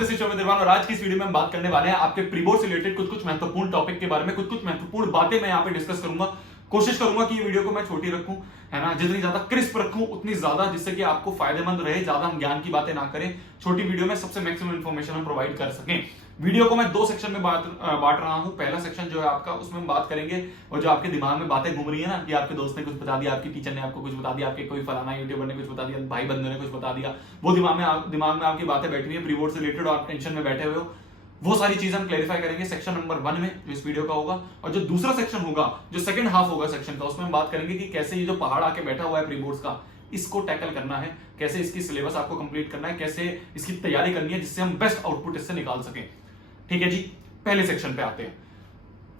This is शोभित निर्वाण और आज की इस वीडियो में हम बात करने वाले हैं आपके प्री बोर्ड से रिलेटेड कुछ महत्वपूर्ण टॉपिक के बारे में, कुछ महत्वपूर्ण बातें मैं यहाँ पे डिस्कस करूंगा। कोशिश करूंगा कि ये वीडियो को मैं छोटी रखूं, है ना, जितनी ज्यादा क्रिस्प रखूं उतनी ज्यादा, जिससे कि आपको फायदेमंद रहे। ज्यादा हम ज्ञान की बातें ना करें, छोटी वीडियो में सबसे मैक्सिमम इंफॉर्मेशन हम प्रोवाइड कर सकें। वीडियो को मैं दो सेक्शन में बांट रहा हूं। पहला सेक्शन जो है आपका, उसमें हम बात करेंगे और जो आपके दिमाग में बातें घूम रही है ना कि आपके दोस्त ने कुछ बता दिया, आपकी टीचर ने आपको कुछ बता दिया, आपके कोई फलाना यूट्यूबर ने कुछ बता दिया, भाई बंधु ने कुछ बता दिया, वो दिमाग में आपकी बातें बैठी हुई है प्री बोर्ड से रिलेटेड और आप टेंशन में बैठे हुए हो, वो सारी चीजें हम क्लैरिफाई करेंगे सेक्शन नंबर 1 में जो इस वीडियो का होगा। और जो दूसरा सेक्शन होगा, जो सेकंड हाफ होगा सेक्शन का, उसमें हम बात करेंगे कि कैसे ये जो पहाड़ आके बैठा हुआ है प्री बोर्ड्स का, इसको टैकल करना है, कैसे इसकी सिलेबस आपको कंप्लीट करना है, कैसे इसकी तैयारी करनी है जिससे हम बेस्ट आउटपुट इससे निकाल सकें। ठीक है जी, पहले सेक्शन पे आते हैं।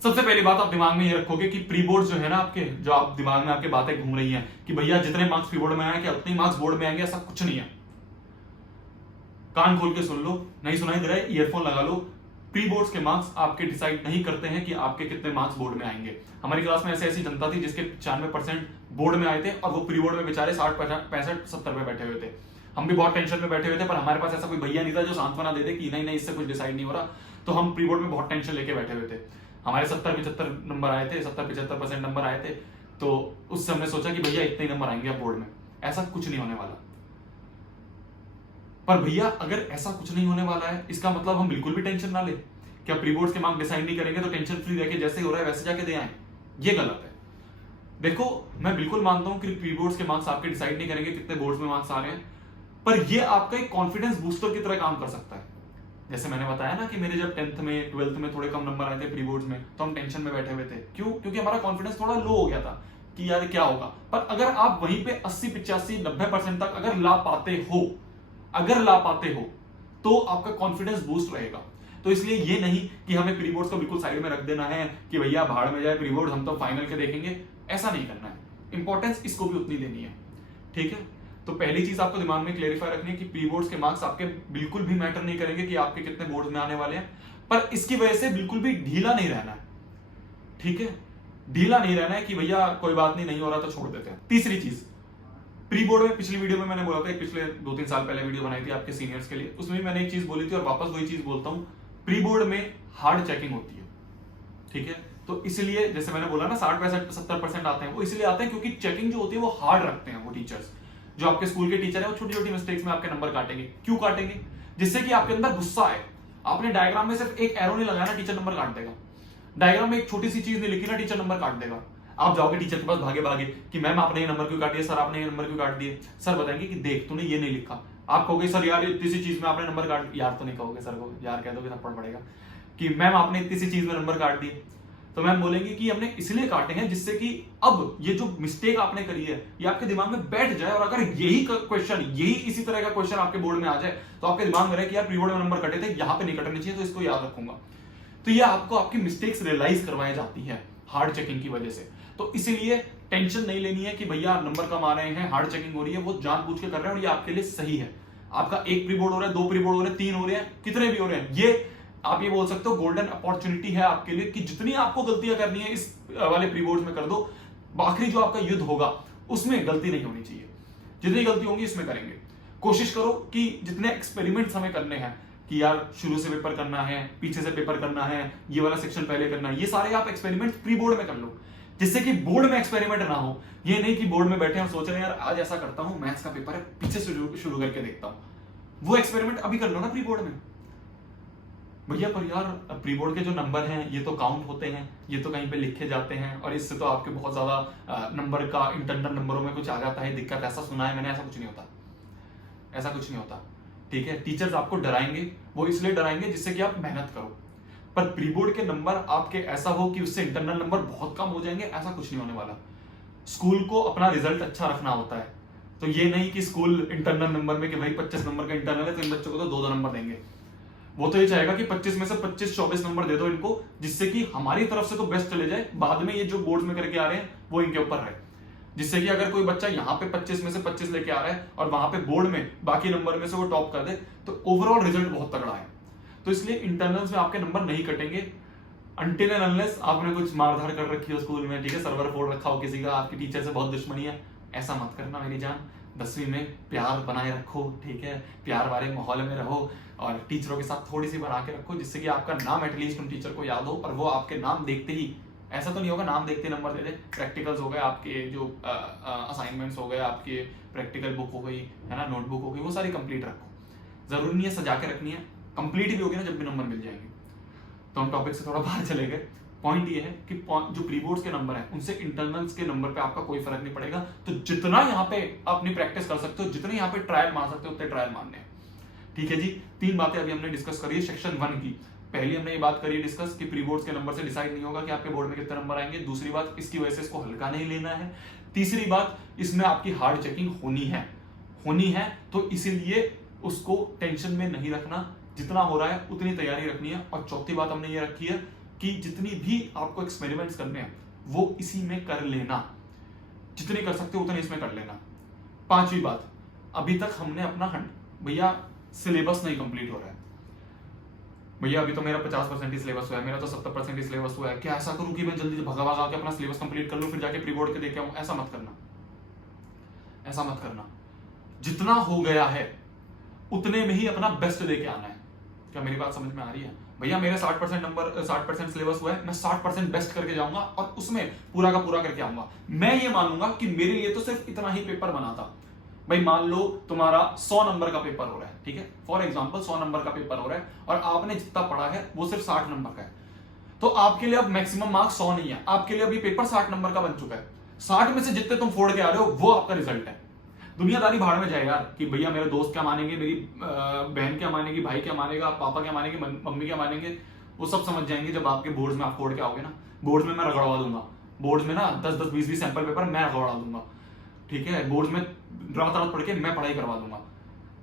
सबसे पहली बात आप दिमाग में ये रखोगे कि प्री बोर्ड जो है ना आपके, जो आप दिमाग में आपके बातें घूम रही हैं कि भैया जितने मार्क्स प्री बोर्ड में आए क्या उतने मार्क्स बोर्ड में आएंगे, ऐसा कुछ नहीं है। कान खोल के सुन लो, नहीं सुनाई दे रहा है ईयरफोन लगा लो। प्री बोर्ड्स के मार्क्स आपके डिसाइड नहीं करते हैं कि आपके कितने मार्क्स बोर्ड में आएंगे। हमारी क्लास में ऐसी जनता थी जिसके 95% बोर्ड में आए थे और वो प्री बोर्ड में बेचारे 60, 65, 70 पे बैठे हुए थे। हम भी बहुत टेंशन में बैठे हुए थे, पर हमारे पास ऐसा कोई भैया नहीं था जो सांत्वना दे दे कि नहीं इससे कुछ डिसाइड नहीं हो रहा। तो हम प्री बोर्ड में बहुत टेंशन लेके बैठे हुए थे। हमारे 70-75 नंबर आए थे, 70-75% नंबर आए थे। तो उससे हमने सोचा कि भैया इतने नंबर आएंगे बोर्ड में, ऐसा कुछ नहीं होने वाला। पर भैया अगर ऐसा कुछ नहीं होने वाला है, इसका मतलब हम बिल्कुल भी टेंशन ना ले। क्या प्री बोर्ड्स के मार्क्स डिसाइड नहीं करेंगे तो टेंशन फ्री रह के जैसे हो रहा है वैसे जाके दे आए? ये गलत है। देखो, मैं बिल्कुल मानता हूं कि प्री बोर्ड्स के मार्क्स आपके डिसाइड नहीं करेंगे कितने बोर्ड्स में मार्क्स आ रहे हैं, पर ये आपका एक कॉन्फिडेंस बूस्टर की तरह काम कर सकता है। जैसे मैंने बताया ना कि मेरे जब 10th में 12th में थोड़े कम नंबर आए थे प्री बोर्ड्स में, तो हम टेंशन में बैठे हुए थे। क्यों? क्योंकि हमारा कॉन्फिडेंस थोड़ा लो हो गया था कि यार क्या होगा। पर अगर आप वहीं पे 80, 85, 90% तक अगर ला पाते हो तो आपका कॉन्फिडेंस बूस्ट रहेगा। तो इसलिए ये नहीं कि हमें प्री बोर्ड्स को बिल्कुल साइड में रख देना है कि भैया भाड़ में जाए प्री बोर्ड, हम तो फाइनल के देखेंगे, ऐसा नहीं करना है। इंपॉर्टेंस इसको भी उतनी देनी है। ठीक है, तो पहली चीज आपको दिमाग में क्लेरिफाई रखनी है कि प्री बोर्ड्स के मार्क्स आपके बिल्कुल भी मैटर नहीं करेंगे कि आपके कितने बोर्ड में आने वाले हैं, पर इसकी वजह से बिल्कुल भी ढीला नहीं रहना है। ठीक है, ढीला नहीं रहना है कि भैया कोई बात नहीं हो रहा तो छोड़ देते हैं। तीसरी चीज, प्री बोर्ड में पिछली वीडियो में मैंने बोला था, पिछले 2-3 साल पहले वीडियो बनाई थी आपके सीनियर्स के लिए, उसमें मैंने एक चीज बोली थी और वापस वही चीज बोलता हूं, प्री बोर्ड में हार्ड चेकिंग होती है। ठीक है, तो इसलिए जैसे मैंने बोला ना 60%, 70% आते हैं, वो इसलिए आते हैं क्योंकि चेकिंग जो होती है वो हार्ड रखते हैं। वो टीचर्स, जो आपके स्कूल के टीचर है, वो छोटी छोटी मिस्टेक्स में आपके नंबर काटेंगे। क्यों काटेंगे? जिससे कि आपके अंदर गुस्सा आए। आपने डायग्राम में सिर्फ एक एरो नहीं लगाया ना, टीचर नंबर काट देगा। डायग्राम में एक छोटी सी चीज नहीं लिखी ना, टीचर नंबर काट देगा। आप जाओगे टीचर के पास भागे भागे कि मैम आपने ये नंबर क्यों काट दिया, सर आपने ये नंबर क्यों काट दिए। सर बताएंगे कि देख तूने ये नहीं लिखा। आप कहोगे सर यार इतनी सी चीज में आपने नंबर काट, यार तो नहीं कहोगे सर को, यार कह दोगे थप्पड़ पड़ेगा कि मैम आपने इतनी सी चीज में नंबर काट दिए। तो मैम बोलेंगे कि हमने इसलिए काटे हैं जिससे कि अब ये जो मिस्टेक आपने करी है ये आपके दिमाग में बैठ जाए, और अगर यही इसी तरह का क्वेश्चन आपके बोर्ड में आ जाए तो आपके दिमाग में रहे कि यार प्री बोर्ड में नंबर कटे थे, यहाँ पे नहीं कटने चाहिए, तो इसको याद रखूंगा। तो ये आपको आपकी मिस्टेक्स रियलाइज करवाई जाती है हार्ड चेकिंग की वजह से। तो इसीलिए टेंशन नहीं लेनी है कि भैया नंबर कम आ रहे हैं, हार्ड चेकिंग हो रही है, वो जानबूझ के कर रहे हैं और ये आपके लिए सही है। आपका एक प्री बोर्ड हो रहा है, 2 प्री बोर्ड हो रहे हैं, 3 हो रहे हैं, कितने भी हो रहे हैं, ये आप ये बोल सकते हो गोल्डन अपॉर्चुनिटी है आपके लिए कि जितनी आपको गलतियां करनी है इस वाले प्री बोर्ड में कर दो। आखिरी जो आपका युद्ध होगा उसमें गलती नहीं होनी चाहिए। जितनी गलती होंगी इसमें करेंगे। कोशिश करो कि जितने एक्सपेरिमेंट्स हमें करने हैं कि यार शुरू से पेपर करना है, पीछे से पेपर करना है, ये वाला सेक्शन पहले करना है, ये सारे आप एक्सपेरिमेंट प्री बोर्ड में कर लो, जिससे कि बोर्ड में एक्सपेरिमेंट ना हो। ये नहीं कि बोर्ड में बैठे और सोच रहे हैं यार आज ऐसा करता हूं, मैथ्स का पेपर है, पीछे से शुरू करके देखता हूं। वो एक्सपेरिमेंट अभी कर लो ना प्री बोर्ड में। भैया पर यार प्री बोर्ड के जो नंबर हैं ये तो काउंट होते हैं, ये तो कहीं पे लिखे जाते हैं और इससे तो आपके बहुत ज्यादा नंबर का इंटरनल नंबरों में कुछ आ जाता है दिक्कत, ऐसा सुना है मैंने। ऐसा कुछ नहीं होता, ऐसा कुछ नहीं होता। ठीक है, टीचर्स आपको डराएंगे, वो इसलिए डराएंगे जिससे कि आप मेहनत करो, पर प्री बोर्ड के नंबर आपके ऐसा हो कि उससे इंटरनल नंबर बहुत कम हो जाएंगे, ऐसा कुछ नहीं होने वाला। स्कूल को अपना रिजल्ट अच्छा रखना होता है, तो ये नहीं कि स्कूल इंटरनल नंबर में कि भाई 25 नंबर का इंटरनल है तो इन बच्चों को तो 2 नंबर देंगे। वो तो ये चाहेगा कि 25 में से 25-24 नंबर दे दो इनको, जिससे कि हमारी तरफ से तो बेस्ट चले जाए, बाद में ये जो बोर्ड में करके आ रहे हैं वो इनके ऊपर रहे। जिससे कि अगर कोई बच्चा यहाँ पे 25 में से 25 लेके आ रहा है और वहां पे बोर्ड में बाकी नंबर में से वो टॉप कर दे, तो ओवरऑल रिजल्ट बहुत तगड़ा है। तो इसलिए इंटरनल्स में आपके नंबर नहीं कटेंगे अनटिल एंड अनलेस आपने कुछ मारधाड़ कर रखी हो स्कूल में, ठीक है, सर्वर फोड़ रखा हो किसी का, आपकी टीचर से बहुत दुश्मनी है, ऐसा मत करना मेरी जान। 10वीं में प्यार बनाए रखो, ठीक है, प्यार वाले माहौल में रहो और टीचरों के साथ थोड़ी सी बना के रखो, जिससे कि आपका नाम एटलीस्ट उन टीचर को याद हो और वो आपके नाम देखते ही, ऐसा तो नहीं होगा नाम देखते नंबर दे दे। प्रैक्टिकल्स हो गए आपके, जो असाइनमेंट्स हो गए आपके, प्रैक्टिकल बुक हो गई है ना, नोटबुक हो गई, वो सारी कंप्लीट रखो। जरूरी नहीं है सजा के रखनी है, कंप्लीट भी होगी ना जब भी नंबर मिल जाएंगे। तो हम टॉपिक से थोड़ा बाहर चले गए। पॉइंट ये है कि जो प्री बोर्ड्स के नंबर हैं उनसे इंटरनल्स के नंबर पे आपका कोई फर्क नहीं पड़ेगा। तो जितना यहाँ पे अपनी प्रैक्टिस कर सकते हो, जितने यहाँ पे ट्रायल मार सकते हो उतने ट्रायल मारने हैं, ठीक है जी। 3 बातें अभी हमने डिस्कस करी है सेक्शन 1 की। पहली हमने ये बात करी डिस्कस कि प्री बोर्ड्स के नंबर से डिसाइड नहीं होगा कि आपके बोर्ड में कितने नंबर आएंगे। दूसरी बात, इसकी वजह से इसको हल्का नहीं लेना है। तीसरी बात, इसमें आपकी हार्ड चेकिंग होनी है तो इसीलिए उसको टेंशन में नहीं रखना, जितना हो रहा है उतनी तैयारी रखनी है। और चौथी बात हमने ये रखी है कि जितनी भी आपको एक्सपेरिमेंट्स करने हैं वो इसी में कर लेना, जितने कर सकते हो उतने इसमें कर लेना। 5वीं बात, अभी तक हमने अपना भैया सिलेबस नहीं कंप्लीट हो रहा है, भैया अभी तो मेरा 50% ही सिलेबस हुआ है, मेरा तो 70% ही सिलेबस हुआ है, क्या ऐसा करूं कि मैं जल्दी भगा के अपना सिलेबस कंप्लीट कर लूं फिर जाके प्री बोर्ड के देके आऊं? ऐसा मत करना। जितना हो गया है उतने में ही अपना बेस्ट देके आना है। क्या मेरी बात समझ में आ रही है? भैया मेरे 60% सिलेबस हुआ है, मैं 60% बेस्ट करके जाऊंगा और उसमें पूरा का पूरा करके आऊंगा। मैं ये मानूंगा कि मेरे लिए तो सिर्फ इतना ही पेपर बना था। भाई मान लो तुम्हारा 100 नंबर का पेपर हो रहा है, ठीक है, फॉर एग्जांपल 100 नंबर का पेपर हो रहा है और आपने जितना पढ़ा है वो सिर्फ 60 नंबर का है, तो आपके लिए अब मैक्सिमम मार्क्स 100 नहीं है, आपके लिए अभी पेपर 60 नंबर का बन चुका है। 60 में से जितने तुम फोड़ के आ रहे हो वो आपका रिजल्ट है। दुनियादारी भाड़ में जाए यार कि भैया मेरे दोस्त क्या मानेंगे, मेरी बहन क्या मानेगी, भाई क्या मानेगा, पापा क्या मानेंगे, मम्मी क्या मानेंगे, वो सब समझ जाएंगे जब आपके बोर्ड्स में आप फोड़ के आओगे ना। बोर्ड्स में मैं रगड़वा दूंगा, बोर्ड्स में ना 10-10, 20-20 सैंपल पेपर मैं रगड़वा दूंगा, ठीक है, बोर्ड्स में रात पढ़ के मैं पढ़ाई करवा दूंगा।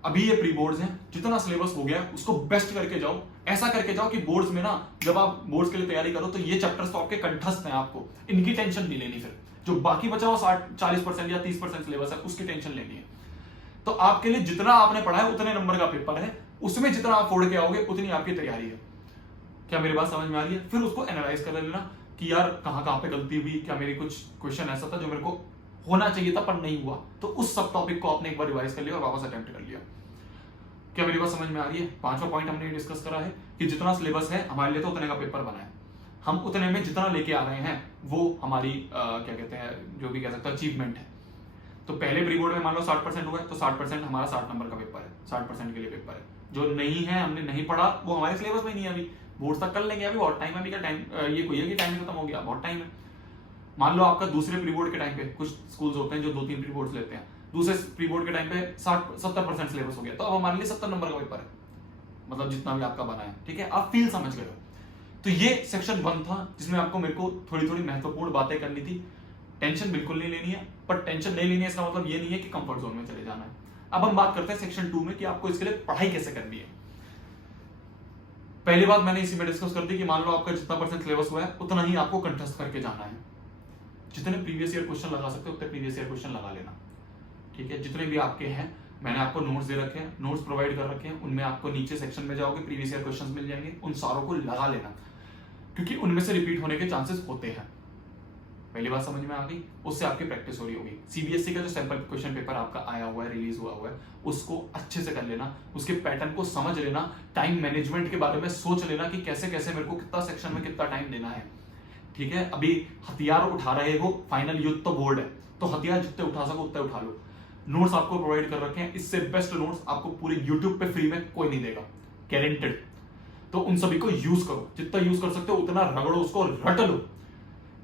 अभी ये प्री बोर्ड्स हैं, जितना सिलेबस हो गया उसको बेस्ट करके जाओ, ऐसा करके जाओ कि बोर्ड्स में ना जब आप बोर्ड्स के लिए तैयारी करो तो ये चैप्टर्स तो आपके कंठस्थ हैं, आपको इनकी टेंशन नहीं लेनी। फिर जो बाकी बचा हुआ 40% या 30% सिलेबस है उसकी टेंशन लेनी है। तो आपके लिए जितना आपने पढ़ा है उतने नंबर का पेपर है, उसमें जितना आप फोड़ के आओगे उतनी आपकी तैयारी है। क्या मेरी बात समझ में आ रही है? फिर उसको एनालाइज कर लेना कि यार कहां पे गलती हुई, क्या मेरी कुछ क्वेश्चन ऐसा था जो मेरे को होना चाहिए था पर नहीं हुआ, तो उस सब टॉपिक को आपने एक बार रिवाइज कर लिया और वापस अटेम्प्ट कर लिया। क्या मेरी बात समझ में आ रही है? 5वां पॉइंट हमने डिस्कस करा है कि जितना सिलेबस है हमारे लिए तो उतने का पेपर बना है, हम उतने में जितना लेके आ रहे हैं वो हमारी क्या कहते हैं, जो भी कह सकते हैं अचीवमेंट है। तो पहले प्री बोर्ड में मान लो 60% हुआ है तो 60% हमारा 60 नंबर का पेपर है, 60% के लिए पेपर है। जो नहीं है, हमने नहीं पढ़ा, वो हमारे सिलेबस में नहीं है, अभी बोर्ड तक कर लेंगे, अभी बहुत टाइम है, अभी का टाइम ये कोई है कि टाइम खत्म हो गया, बहुत टाइम है। मान लो आपका दूसरे प्री बोर्ड के टाइम पे, कुछ स्कूल्स होते हैं जो 2-3 प्री बोर्ड्स लेते हैं, दूसरे प्री बोर्ड के टाइम पे 60-70% सिलेबस हो गया, तो अब हमारे लिए 70 नंबर का पेपर है, मतलब जितना भी आपका बना है, ठीक है, आप फील समझ गए हो। तो ये सेक्शन 1 था जिसमें आपको मेरे को थोड़ी महत्वपूर्ण बातें करनी थी। टेंशन बिल्कुल नहीं लेनी है, पर टेंशन नहीं लेनी है इसका मतलब ये नहीं है कि कंफर्ट जोन में चले जाना है। अब हम बात करते हैं सेक्शन 2 में कि आपको इसके लिए पढ़ाई कैसे करनी है। पहली बात मैंने इसी में डिस्कस कर दी कि मान लो आपका जितना % सिलेबस हुआ है उतना ही आपको कंठस्थ करके जाना है। जितने प्रीवियस ईयर क्वेश्चन लगा सकते हो उतने प्रीवियस ईयर क्वेश्चन लगा लेना, ठीक है। जितने भी आपके हैं मैंने आपको नोट्स दे रखे हैं, नोट्स प्रोवाइड कर रखे हैं, उनमें आपको नीचे सेक्शन में जाओगे प्रीवियस ईयर क्वेश्चंस मिल जाएंगे, उन सारों को लगा लेना क्योंकि उनमें से रिपीट होने के चांसेस होते हैं। पहली बात समझ में आ गई, उससे आपकी प्रैक्टिस हो रही होगी। सीबीएसई का जो सैंपल क्वेश्चन पेपर आपका आया हुआ है, रिलीज हुआ है, उसको अच्छे से कर लेना, उसके पैटर्न को समझ लेना, टाइम मैनेजमेंट के बारे में सोच लेना कि कैसे कैसे मेरे को कितना सेक्शन में कितना टाइम देना है, ठीक है। अभी हथियार उठा रहे हो, फाइनल युद्ध तो बोर्ड है, तो हथियार जितने उठा सको उतने उठा लो। नोट्स आपको प्रोवाइड कर रखे हैं, इससे बेस्ट नोट्स आपको पूरे यूट्यूब पे फ्री में कोई नहीं देगा, गारंटेड। तो उन सभी को यूज करो, जितना यूज कर सकते हो उतना रगड़ो, उसको रट लो।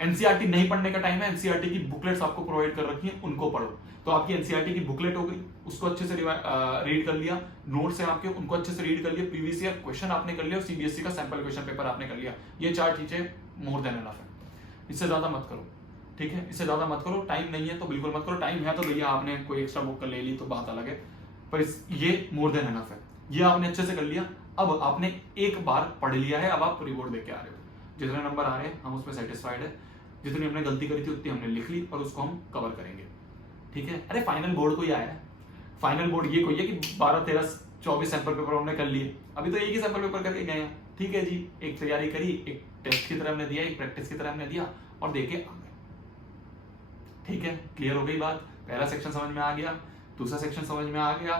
एनसीईआरटी नहीं पढ़ने का टाइम है, एनसीईआरटी की बुकलेट्स आपको प्रोवाइड कर रखी हैं, उनको पढ़ो। तो आपकी एनसीईआरटी की बुकलेट हो गई, उसको अच्छे से रीड कर लिया, नोट्स हैं आपके उनको अच्छे से रीड कर लिया, प्रीवियस ईयर क्वेश्चन आपने कर लिया और सीबीएसई का सैंपल क्वेश्चन पेपर आपने कर लिया। ये 4 चीजें मोर देन एनफ है, इससे ज्यादा मत करो, ठीक है, इससे ज्यादा मत करो। टाइम नहीं है तो बिल्कुल मत करो, टाइम है तो भैया आपने कोई एक्स्ट्रा बुक कर ले ली तो बात अलग है, पर ये मोर देन एनफ है। ये आपने अच्छे से कर लिया, अब आपने एक बार पढ़ लिया है, अब आप प्री बोर्ड देके आ रहे हो, जितने नंबर आ रहे हैं हम उसमें सेटिस्फाइड है, जितनी हमने गलती करी थी उतनी हमने लिख ली और उसको हम कवर करेंगे, ठीक है। अरे फाइनल बोर्ड को ही आया है, फाइनल बोर्ड ये कोई है कि 12, 13, 24 सैंपल पेपर हमने कर लिए, अभी तो एक ही सैंपल पेपर करके गए हैं, ठीक है जी। एक तैयारी करी, एक टेस्ट की तरह हमने दिया, एक प्रैक्टिस की तरह हमने दिया और देके आ गए, ठीक है। क्लियर हो गई बात, पहला सेक्शन समझ में आ गया। दूसरा सेक्शन समझ में आ गया,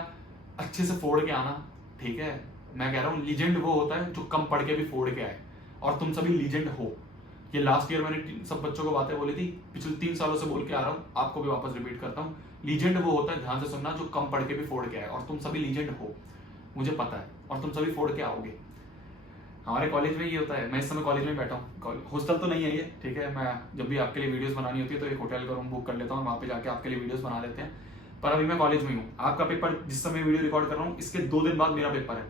अच्छे से फोड़ के आना, ठीक है। मैं कह रहा हूँ लीजेंड वो होता है जो कम पढ़ के भी फोड़ के आए, और तुम सभी लीजेंड हो। ये लास्ट ईयर मैंने सब बच्चों को बातें बोली थी, पिछले 3 सालों से बोल के आ रहा हूँ, आपको भी वापस रिपीट करता हूँ। लीजेंड वो होता है, ध्यान से सुनना, जो कम पढ़ के भी फोड़ के आए, और तुम सभी लीजेंड हो, मुझे पता है, और तुम सभी फोड़ के आओगे। हमारे कॉलेज में ये होता है, मैं इस समय कॉलेज में बैठा हूँ, हॉस्टल तो नहीं है ये, ठीक है। मैं जब भी आपके लिए वीडियोस बनानी होती है तो एक होटल का रूम बुक कर लेता हूँ, वहाँ पे जाके आपके लिए वीडियोस बना लेते हैं। पर अभी मैं कॉलेज में ही हूँ, आपका पेपर जिस समय वीडियो रिकॉर्ड कर रहा हूँ इसके 2 दिन बाद मेरा पेपर है,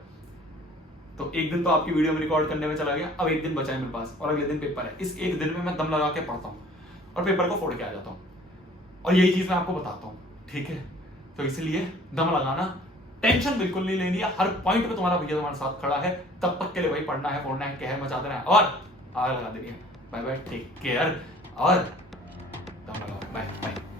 तो एक दिन तो आपकी वीडियो में रिकॉर्ड करने में चला गया, अब एक दिन बचा है मेरे पास, और अगले दिन पेपर है। इस एक दिन में मैं दम लगा के पढ़ता हूँ और पेपर को फोड़ के आ जाता हूँ, और यही चीज मैं आपको बताता हूँ, ठीक है। तो इसलिए दम लगाना, टेंशन बिल्कुल नहीं लेनी है, हर पॉइंट पे तुम्हारा भैया तुम्हारे साथ खड़ा है, तब तक के लिए भाई पढ़ना है, फोड़ना है, कहर मचा देना है और आग लगा देनी है। बाय बाय, टेक केयर, और दम लगाओ, बाय बाय।